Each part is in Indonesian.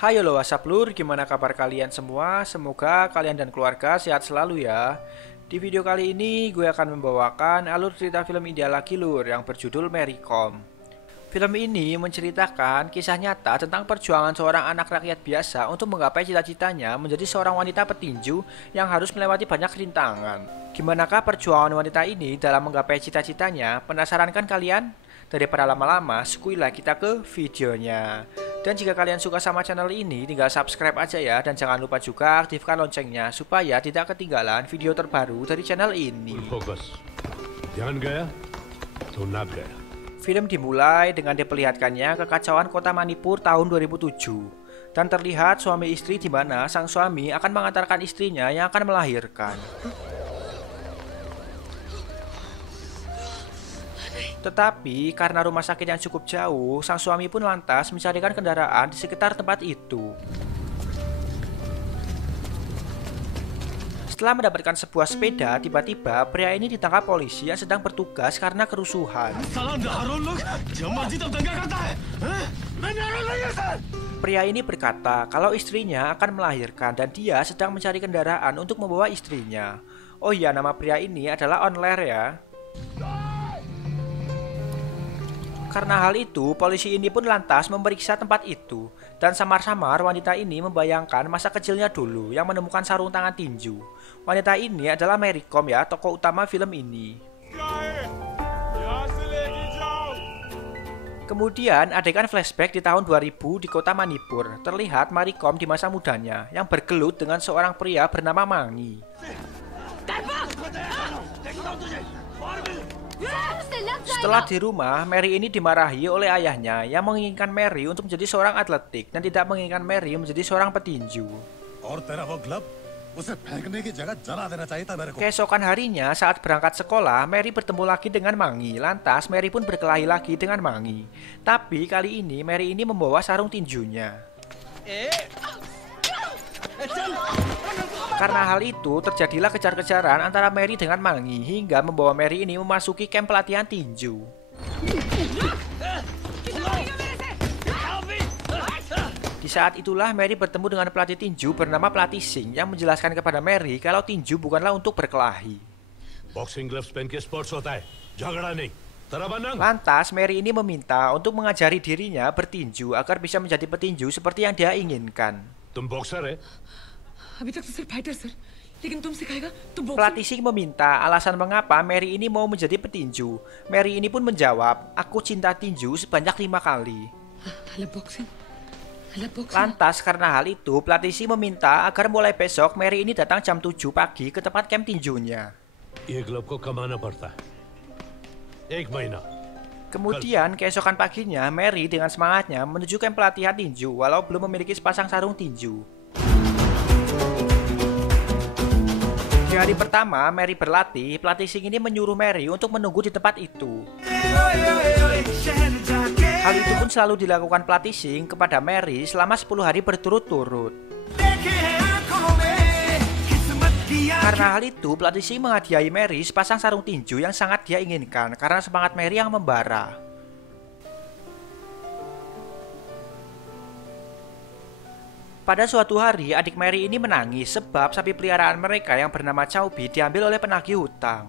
Hai halo WhatsApp lur, gimana kabar kalian semua? Semoga kalian dan keluarga sehat selalu ya. Di video kali ini gue akan membawakan alur cerita film India lagi lur yang berjudul Marycom. Film ini menceritakan kisah nyata tentang perjuangan seorang anak rakyat biasa untuk menggapai cita-citanya menjadi seorang wanita petinju yang harus melewati banyak rintangan. Gimanakah perjuangan wanita ini dalam menggapai cita-citanya? Penasaran kan kalian? Daripada lama-lama, skuilah kita ke videonya. Dan jika kalian suka sama channel ini, tinggal subscribe aja ya. Dan jangan lupa juga aktifkan loncengnya supaya tidak ketinggalan video terbaru dari channel ini. Fokus. Jangan gaya, to not gaya. Film dimulai dengan diperlihatkannya kekacauan kota Manipur tahun 2007. Dan terlihat suami istri di mana sang suami akan mengantarkan istrinya yang akan melahirkan. Tetapi karena rumah sakit yang cukup jauh, sang suami pun lantas mencarikan kendaraan di sekitar tempat itu. Setelah mendapatkan sebuah sepeda, tiba-tiba pria ini ditangkap polisi yang sedang bertugas karena kerusuhan. Pria ini berkata kalau istrinya akan melahirkan dan dia sedang mencari kendaraan untuk membawa istrinya. Oh iya, nama pria ini adalah Onler ya. Karena hal itu, polisi ini pun lantas memeriksa tempat itu. Dan samar-samar wanita ini membayangkan masa kecilnya dulu yang menemukan sarung tangan tinju. Wanita ini adalah Marycom ya, tokoh utama film ini. Kemudian adegan flashback di tahun 2000 di kota Manipur. Terlihat Marycom di masa mudanya yang bergelut dengan seorang pria bernama Mangi. Setelah di rumah, Mary ini dimarahi oleh ayahnya yang menginginkan Mary untuk menjadi seorang atletik dan tidak menginginkan Mary menjadi seorang petinju. Keesokan harinya saat berangkat sekolah, Mary bertemu lagi dengan Mangi. Lantas Mary pun berkelahi lagi dengan Mangi. Tapi kali ini Mary ini membawa sarung tinjunya. Karena hal itu, terjadilah kejar-kejaran antara Mary dengan Mangi hingga membawa Mary ini memasuki kamp pelatihan tinju. Di saat itulah Mary bertemu dengan pelatih tinju bernama Pelatih Singh yang menjelaskan kepada Mary kalau tinju bukanlah untuk berkelahi. Lantas Mary ini meminta untuk mengajari dirinya bertinju agar bisa menjadi petinju seperti yang dia inginkan. Pelatih Singh meminta alasan mengapa Mary ini mau menjadi petinju. Mary ini pun menjawab, aku cinta tinju sebanyak 5 kali. Lantas karena hal itu, Pelatih Singh meminta agar mulai besok Mary ini datang jam 7 pagi ke tempat camp tinjunya. Kemudian keesokan paginya, Mary dengan semangatnya menuju camp pelatihan tinju walau belum memiliki sepasang sarung tinju. Di hari pertama Mary berlatih, Pelatih Singh ini menyuruh Mary untuk menunggu di tempat itu. Hal itu pun selalu dilakukan Pelatih Singh kepada Mary selama 10 hari berturut-turut. Karena hal itu, Pelatih Singh menghadiahi Mary sepasang sarung tinju yang sangat dia inginkan karena semangat Mary yang membara. Pada suatu hari, adik Mary ini menangis sebab sapi peliharaan mereka yang bernama Chaubi diambil oleh penagih hutang.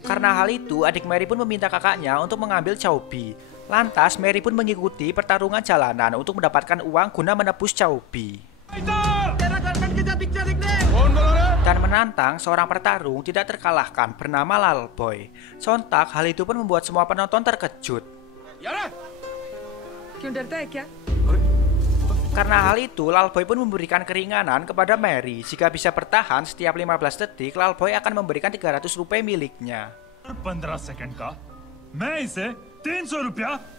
Karena hal itu, adik Mary pun meminta kakaknya untuk mengambil Chaubi. Lantas, Mary pun mengikuti pertarungan jalanan untuk mendapatkan uang guna menebus Chaubi. Dan menantang seorang pertarung tidak terkalahkan bernama Lalboy. Sontak, hal itu pun membuat semua penonton terkejut. Karena hal itu, Lalboy pun memberikan keringanan kepada Mary. Jika bisa bertahan setiap 15 detik, Lalboy akan memberikan 300 rupiah miliknya.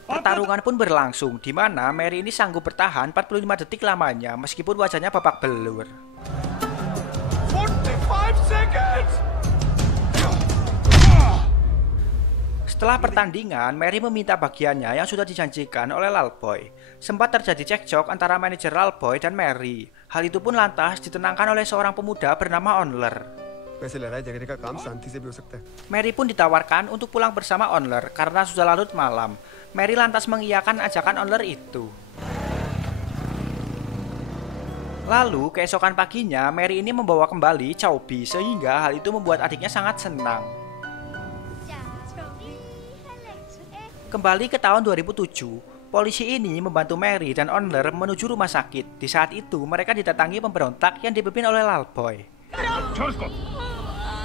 Pertarungan pun berlangsung, di mana Mary ini sanggup bertahan 45 detik lamanya meskipun wajahnya babak belur. 45 seconds. Setelah pertandingan, Mary meminta bagiannya yang sudah dijanjikan oleh Lalboy. Sempat terjadi cekcok antara manajer Lalboy dan Mary. Hal itu pun lantas ditenangkan oleh seorang pemuda bernama Onler. Mary pun ditawarkan untuk pulang bersama Onler karena sudah larut malam. Mary lantas mengiyakan ajakan Onler itu. Lalu keesokan paginya Mary ini membawa kembali Chaubi sehingga hal itu membuat adiknya sangat senang. Kembali ke tahun 2007, polisi ini membantu Mary dan Honler menuju rumah sakit. Di saat itu mereka didatangi pemberontak yang dipimpin oleh Lalboy.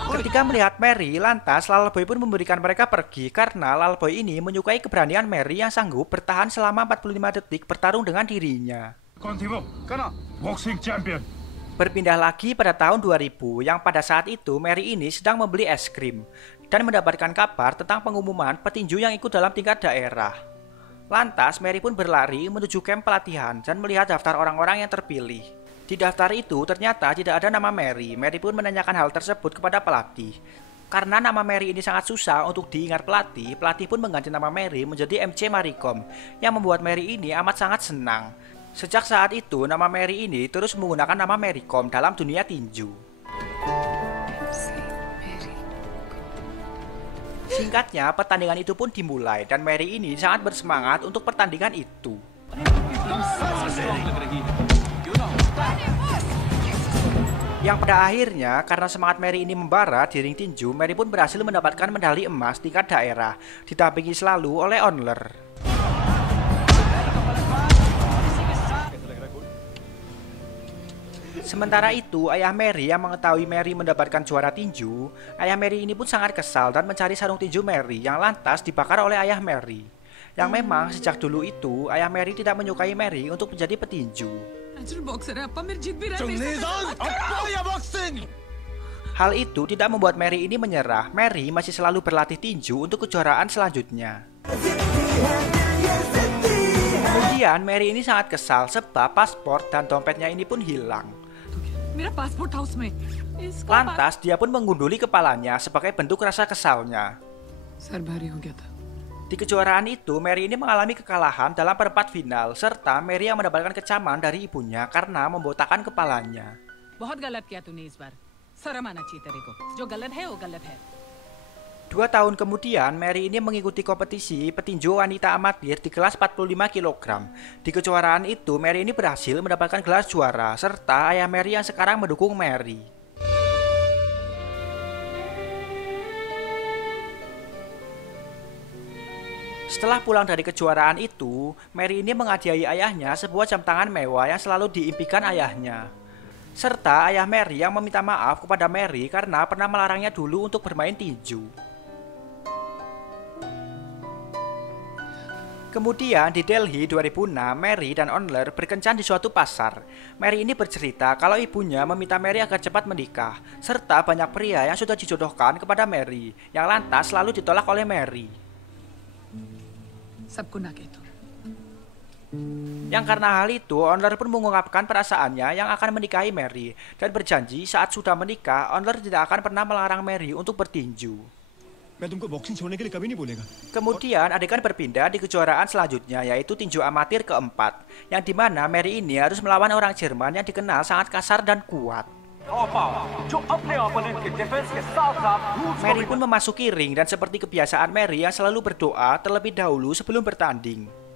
Ketika melihat Mary, lantas Lalboy pun memberikan mereka pergi karena Lalboy ini menyukai keberanian Mary yang sanggup bertahan selama 45 detik bertarung dengan dirinya. Berpindah lagi pada tahun 2000 yang pada saat itu Mary ini sedang membeli es krim dan mendapatkan kabar tentang pengumuman petinju yang ikut dalam tingkat daerah. Lantas Mary pun berlari menuju kamp pelatihan dan melihat daftar orang-orang yang terpilih. Di daftar itu ternyata tidak ada nama Mary. Mary pun menanyakan hal tersebut kepada pelatih. Karena nama Mary ini sangat susah untuk diingat pelatih, pelatih pun mengganti nama Mary menjadi MC Maricom yang membuat Mary ini amat sangat senang. Sejak saat itu, nama Mary ini terus menggunakan nama Maricom dalam dunia tinju. Singkatnya, pertandingan itu pun dimulai dan Mary ini sangat bersemangat untuk pertandingan itu. Yang pada akhirnya, karena semangat Mary ini membara di ring tinju, Mary pun berhasil mendapatkan medali emas tingkat daerah, didampingi selalu oleh Honler. Sementara itu, ayah Mary yang mengetahui Mary mendapatkan juara tinju, ayah Mary ini pun sangat kesal dan mencari sarung tinju Mary yang lantas dibakar oleh ayah Mary. Yang memang sejak dulu itu, ayah Mary tidak menyukai Mary untuk menjadi petinju. Hal itu tidak membuat Mary ini menyerah. Mary masih selalu berlatih tinju untuk kejuaraan selanjutnya. Kemudian Mary ini sangat kesal sebab paspor dan dompetnya ini pun hilang. Lantas dia pun menggunduli kepalanya sebagai bentuk rasa kesalnya. Di kejuaraan itu Mary ini mengalami kekalahan dalam perempat final serta Mary yang mendapatkan kecaman dari ibunya karena membotakkan kepalanya. 2 tahun kemudian, Mary ini mengikuti kompetisi petinju wanita amatir di kelas 45 kg. Di kejuaraan itu, Mary ini berhasil mendapatkan gelar juara, serta ayah Mary yang sekarang mendukung Mary. Setelah pulang dari kejuaraan itu, Mary ini menghadiahi ayahnya sebuah jam tangan mewah yang selalu diimpikan ayahnya. Serta ayah Mary yang meminta maaf kepada Mary karena pernah melarangnya dulu untuk bermain tinju. Kemudian di Delhi 2006, Mary dan Honler berkencan di suatu pasar. Mary ini bercerita kalau ibunya meminta Mary agar cepat menikah, serta banyak pria yang sudah dijodohkan kepada Mary, yang lantas selalu ditolak oleh Mary. Yang karena hal itu, Honler pun mengungkapkan perasaannya yang akan menikahi Mary, dan berjanji saat sudah menikah, Honler tidak akan pernah melarang Mary untuk bertinju. Kemudian adegan berpindah di kejuaraan selanjutnya, yaitu tinju amatir keempat, yang dimana Mary ini harus melawan orang Jerman yang dikenal sangat kasar dan kuat. Mary pun memasuki ring dan seperti kebiasaan Mary yang selalu berdoa terlebih dahulu sebelum bertanding.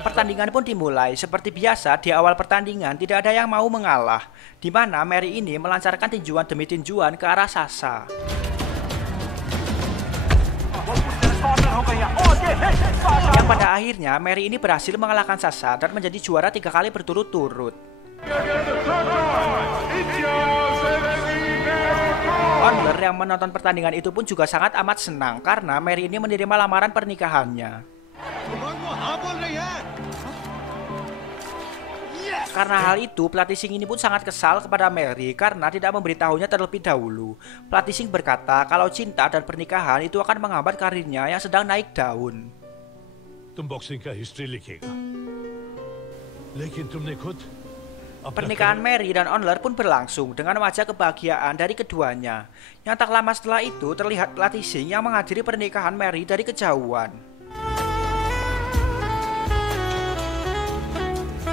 Pertandingan pun dimulai. Seperti biasa di awal pertandingan tidak ada yang mau mengalah, di mana Mary ini melancarkan tinjuan demi tinjuan ke arah Sasha. Yang pada akhirnya Mary ini berhasil mengalahkan Sasha dan menjadi juara 3 kali berturut-turut. Honler yang menonton pertandingan itu pun juga sangat amat senang karena Mary ini menerima lamaran pernikahannya. Karena hal itu, pelatih Singh ini pun sangat kesal kepada Mary karena tidak memberitahunya terlebih dahulu. Pelatih Singh berkata kalau cinta dan pernikahan itu akan menghambat karirnya yang sedang naik daun. Pernikahan Mary dan Honler pun berlangsung dengan wajah kebahagiaan dari keduanya. Yang tak lama setelah itu terlihat pelatih Singh yang menghadiri pernikahan Mary dari kejauhan.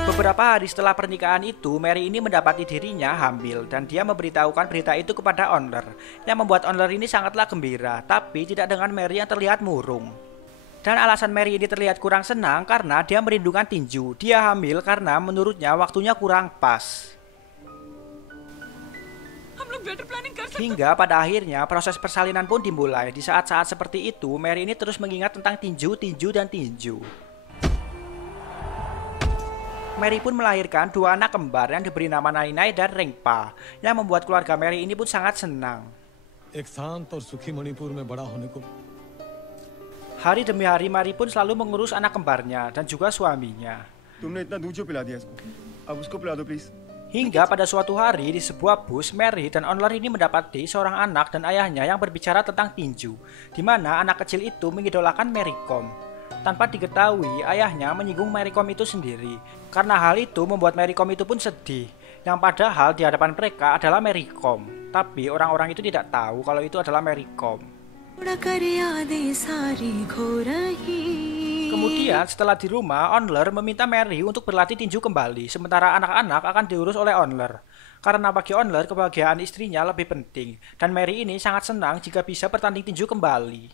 Beberapa hari setelah pernikahan itu, Mary ini mendapati dirinya hamil dan dia memberitahukan berita itu kepada Honler, yang membuat Honler ini sangatlah gembira, tapi tidak dengan Mary yang terlihat murung. Dan alasan Mary ini terlihat kurang senang karena dia merindukan tinju. Dia hamil karena menurutnya waktunya kurang pas. Hingga pada akhirnya proses persalinan pun dimulai. Di saat-saat seperti itu, Mary ini terus mengingat tentang tinju, dan tinju. Mary pun melahirkan 2 anak kembar yang diberi nama Nainai dan Rengpa, yang membuat keluarga Mary ini pun sangat senang. Hari demi hari Mary pun selalu mengurus anak kembarnya dan juga suaminya. Hingga pada suatu hari di sebuah bus, Mary dan Onler ini mendapati seorang anak dan ayahnya yang berbicara tentang tinju, di mana anak kecil itu mengidolakan Mary Com. Tanpa diketahui, ayahnya menyinggung Mary Com itu sendiri. Karena hal itu membuat Mary Com itu pun sedih, yang padahal di hadapan mereka adalah Mary Com. Tapi orang-orang itu tidak tahu kalau itu adalah Mary Com. Kemudian setelah di rumah, Onler meminta Mary untuk berlatih tinju kembali, sementara anak-anak akan diurus oleh Onler. Karena bagi Onler kebahagiaan istrinya lebih penting, dan Mary ini sangat senang jika bisa bertanding tinju kembali.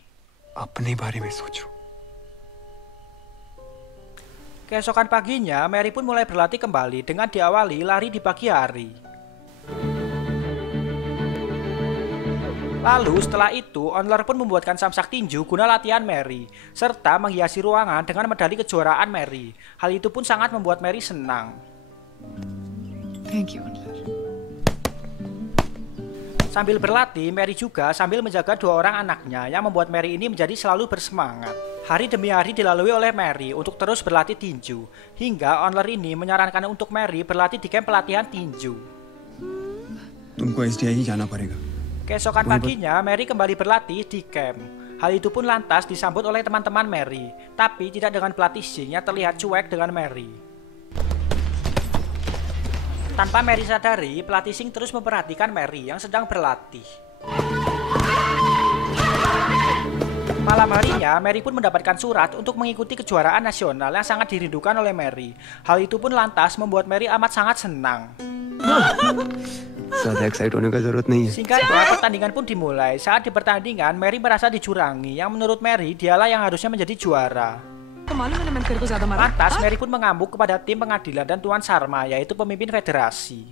Keesokan paginya, Mary pun mulai berlatih kembali dengan diawali lari di pagi hari. Lalu setelah itu, Onler pun membuatkan samsak tinju guna latihan Mary, serta menghiasi ruangan dengan medali kejuaraan Mary. Hal itu pun sangat membuat Mary senang. Thank you, Onler. Sambil berlatih, Mary juga sambil menjaga 2 orang anaknya yang membuat Mary ini menjadi selalu bersemangat. Hari demi hari dilalui oleh Mary untuk terus berlatih tinju, hingga Onler ini menyarankan untuk Mary berlatih di camp pelatihan tinju. Keesokan paginya, Mary kembali berlatih di camp. Hal itu pun lantas disambut oleh teman-teman Mary, tapi tidak dengan pelatih Sing yang terlihat cuek dengan Mary. Tanpa Mary sadari, pelatih Sing terus memperhatikan Mary yang sedang berlatih. Malam harinya, Mary pun mendapatkan surat untuk mengikuti kejuaraan nasional yang sangat dirindukan oleh Mary. Hal itu pun lantas membuat Mary amat sangat senang. Singkatnya, pertandingan pun dimulai. Saat di pertandingan, Mary merasa dicurangi, yang menurut Mary dialah yang harusnya menjadi juara. Lantas, Mary pun mengamuk kepada tim pengadilan dan Tuan Sharma, yaitu pemimpin federasi.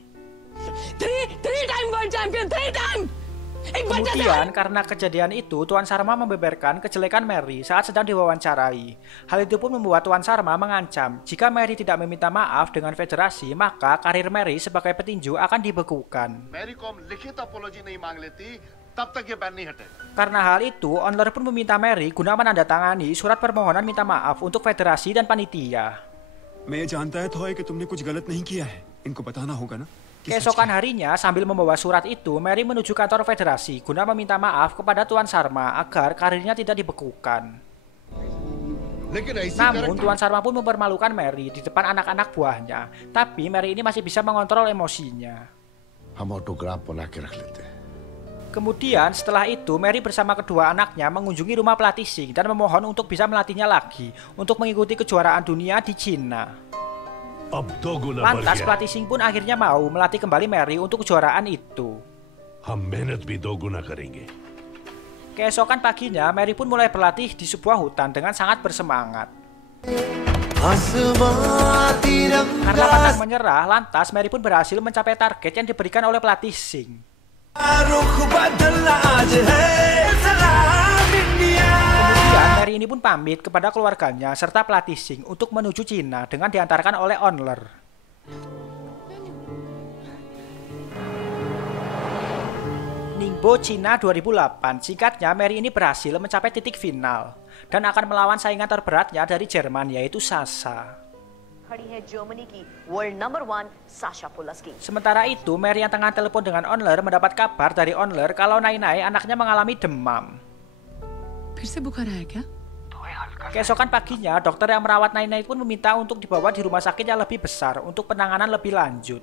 Kemudian, karena kejadian itu, Tuan Sharma membeberkan kejelekan Mary saat sedang diwawancarai. Hal itu pun membuat Tuan Sharma mengancam, jika Mary tidak meminta maaf dengan federasi, maka karir Mary sebagai petinju akan dibekukan. Karena hal itu, Onler pun meminta Mary guna menandatangani surat permohonan minta maaf untuk federasi dan panitia. Keesokan harinya, sambil membawa surat itu, Mary menuju kantor federasi guna meminta maaf kepada Tuan Sharma agar karirnya tidak dibekukan. Namun, Tuan Sharma pun mempermalukan Mary di depan anak-anak buahnya. Tapi Mary ini masih bisa mengontrol emosinya. Kemudian setelah itu, Mary bersama kedua anaknya mengunjungi rumah pelatih Sing dan memohon untuk bisa melatihnya lagi untuk mengikuti kejuaraan dunia di Cina. Lantas pelatih Sing pun akhirnya mau melatih kembali Mary untuk kejuaraan itu. Keesokan paginya, Mary pun mulai berlatih di sebuah hutan dengan sangat bersemangat. Karena pantang menyerah, lantas Mary pun berhasil mencapai target yang diberikan oleh pelatih Sing. Kemudian Mary ini pun pamit kepada keluarganya serta pelatih Sing untuk menuju Cina dengan diantarkan oleh Onler. Ningbo Cina 2008, singkatnya Mary ini berhasil mencapai titik final dan akan melawan saingan terberatnya dari Jerman, yaitu Sasha. Sementara itu, Mary yang tengah telepon dengan Onler mendapat kabar dari Onler kalau Nainai anaknya mengalami demam. Keesokan paginya, dokter yang merawat Nainai pun meminta untuk dibawa di rumah sakit yang lebih besar untuk penanganan lebih lanjut.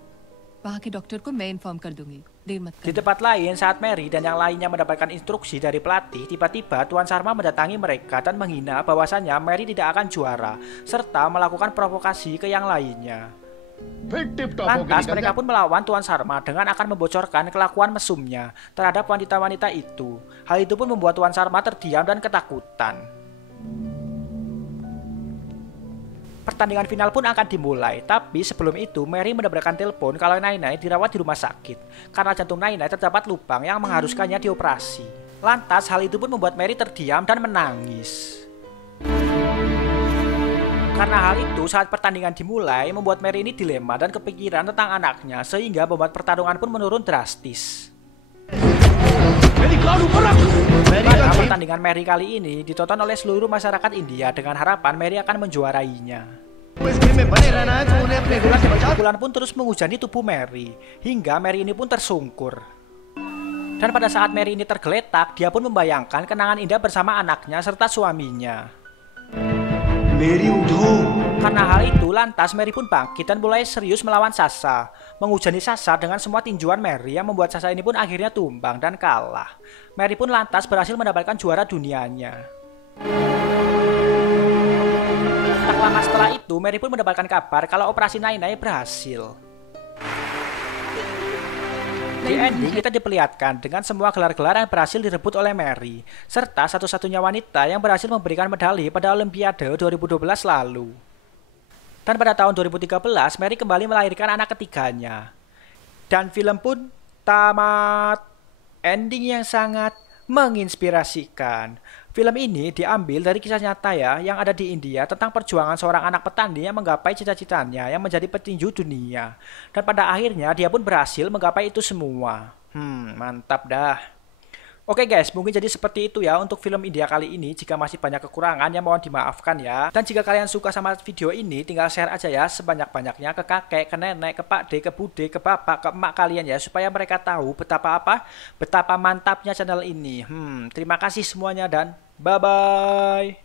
Di tempat lain, saat Mary dan yang lainnya mendapatkan instruksi dari pelatih, tiba-tiba Tuan Sharma mendatangi mereka dan menghina bahwasannya Mary tidak akan juara, serta melakukan provokasi ke yang lainnya. Lantas mereka pun melawan Tuan Sharma dengan akan membocorkan kelakuan mesumnya terhadap wanita-wanita itu. Hal itu pun membuat Tuan Sharma terdiam dan ketakutan. Pertandingan final pun akan dimulai, tapi sebelum itu Mary mendapatkan telepon kalau Nainai dirawat di rumah sakit karena jantung Nainai terdapat lubang yang mengharuskannya dioperasi. Lantas hal itu pun membuat Mary terdiam dan menangis. Karena hal itu saat pertandingan dimulai membuat Mary ini dilema dan kepikiran tentang anaknya sehingga membuat pertarungan pun menurun drastis. Pada pertandingan Mary kali ini ditonton oleh seluruh masyarakat India dengan harapan Mary akan menjuarainya. Pukulan pun terus menghujani tubuh Mary hingga Mary ini pun tersungkur. Dan pada saat Mary ini tergeletak, dia pun membayangkan kenangan indah bersama anaknya serta suaminya. Karena hal itu, lantas Mary pun bangkit dan mulai serius melawan Sasha, menghujani Sasha dengan semua tinjuan Mary yang membuat Sasha ini pun akhirnya tumbang dan kalah. Mary pun lantas berhasil mendapatkan juara dunianya. Tak lama setelah itu, Mary pun mendapatkan kabar kalau operasi Nainai berhasil. Di ending kita diperlihatkan dengan semua gelar-gelar yang berhasil direbut oleh Mary, serta satu-satunya wanita yang berhasil memberikan medali pada Olimpiade 2012 lalu. Dan pada tahun 2013, Mary kembali melahirkan anak ketiganya. Dan film pun tamat. Ending yang sangat menginspirasikan. Film ini diambil dari kisah nyata yang ada di India tentang perjuangan seorang anak petani yang menggapai cita-citanya yang menjadi petinju dunia. Dan pada akhirnya dia pun berhasil menggapai itu semua. Mantap dah. Oke guys, mungkin jadi seperti itu ya untuk film India kali ini. Jika masih banyak kekurangan ya mohon dimaafkan ya. Dan jika kalian suka sama video ini, tinggal share aja ya sebanyak-banyaknya ke kakek, ke nenek, ke pak de, ke bude, ke bapak, ke emak kalian ya. Supaya mereka tahu betapa mantapnya channel ini. Terima kasih semuanya dan bye-bye.